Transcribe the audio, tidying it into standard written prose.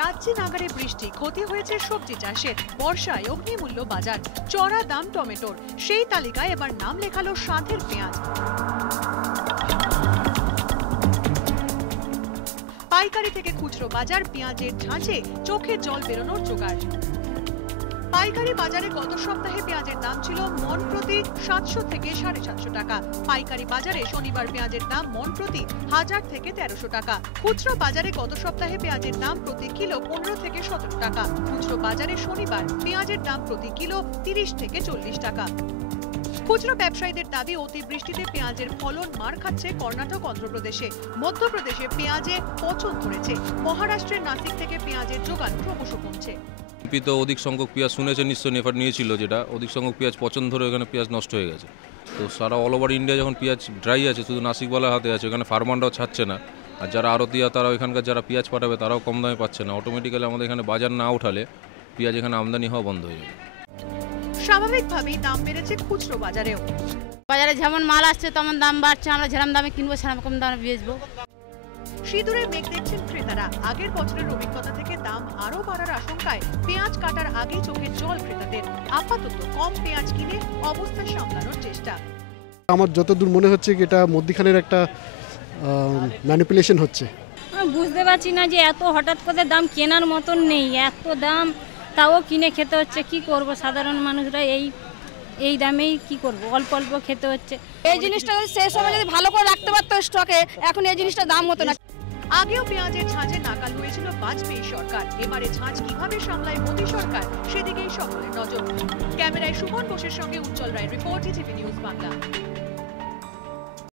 রাজ্যে নাগারে বৃষ্টি, ক্ষতি হয়েছে সবজি চাষের, বর্ষায় অগ্নিমূল্য বাজার, চড়া দাম টমেটোর, সেই তালিকায় এবার নাম লেখালো সাধের পেঁয়াজ। পাইকারি থেকে খুচরো বাজার, পেঁয়াজের ঝাঁঝে চোখে জল বেরোনোর জোগাড়। পাইকারি বাজারে গত সপ্তাহে পেঁয়াজের দাম ছিল মন প্রতি 700 থেকে 750 টাকা। পাইকারি বাজারে শনিবার পেঁয়াজের দাম মন প্রতি 1000 থেকে 1300 টাকা। খুচরো বাজারে গত সপ্তাহে পেঁয়াজের দাম প্রতি কিলো 15 থেকে 17 টাকা। খুচরো বাজারে শনিবার পেঁয়াজের দাম প্রতি কিলো 30 থেকে 40 টাকা। খুচরো ব্যবসায়ীদের দাবি, অতিবৃষ্টিতে পেঁয়াজের ফলন মার খাচ্ছে কর্ণাটক, অন্ধ্রপ্রদেশে। মধ্যপ্রদেশে পেঁয়াজে পচন ধরেছে। মহারাষ্ট্রের নাসিক থেকে পেঁয়াজের যোগান ক্রমশ কমছে। তো অধিক সংখ্যক পেঁয়াজ শুনেছে, নিশ্চয়ই এফার্ট নিয়েছিল, যেটা অধিক সংখ্যক পেঁয়াজ পচন ধরে ওখানে পেঁয়াজ নষ্ট হয়ে গেছে। তো সারা অল ওভার ইন্ডিয়া যখন পেঁয়াজ ড্রাই আছে, শুধু নাসিকওয়ালার হাতে আছে, ওখানে ফার্মাররাও ছাড়ছে না। আর যারা আড়তিয়া, তারা এখানকার যারা পেঁয়াজ পাঠাবে তারাও কম দামে পাচ্ছে না। অটোমেটিক্যালি আমাদের এখানে বাজার না উঠালে পেঁয়াজ এখানে আমদানি হওয়া বন্ধ হয়ে যাবে। স্বাভাবিকভাবেই দাম বেড়েছে খুচরো বাজারেও। বাজারে যেমন মাল আসছে তেমন দাম বাড়ছে, আমরা যেরকম দামে কিনবো সেরকম দামে বেচবো। সিঁদুরের মেঘ দেখছেন ক্রেতারা। আগের বছরের অভিজ্ঞতা থেকে দাম আরো বাড়ার আশঙ্কায় পেঁয়াজ কাটার আগেই চোখের জল ক্রেতাদের। আপাতত কম পেঁয়াজ কিনে অবস্থা সামলানোর চেষ্টা। আমার যতদূর মনে হচ্ছে কি এটা মধ্যখানের একটা ম্যানিপুলেশন হচ্ছে। আমি বুঝতে পারছি না যে এত হঠাৎ করে দাম কেনার মতন নেই, এত দাম তাও কিনে খেতে হচ্ছে। কি করব, সাধারণ মানুষরা এই দামেই কি করব, অল্প অল্প খেতে হচ্ছে। এই জিনিসটা সেই সময় যদি ভালো করে রাখতে পারতো স্টকে, এখন এই জিনিসটা দাম হতো না। আগেও পেঁয়াজের ঝাঁঝে নাকাল হয়েছিল বাজপেয়ী সরকার। এবারে ঝাঁঝ কিভাবে সামলায় মোদী সরকার, সেদিকেই সকলের নজর। ক্যামেরায় সুমন বোসের সঙ্গে উজ্জ্বল রায়ের রিপোর্ট, টিভি নিউজ বাংলা।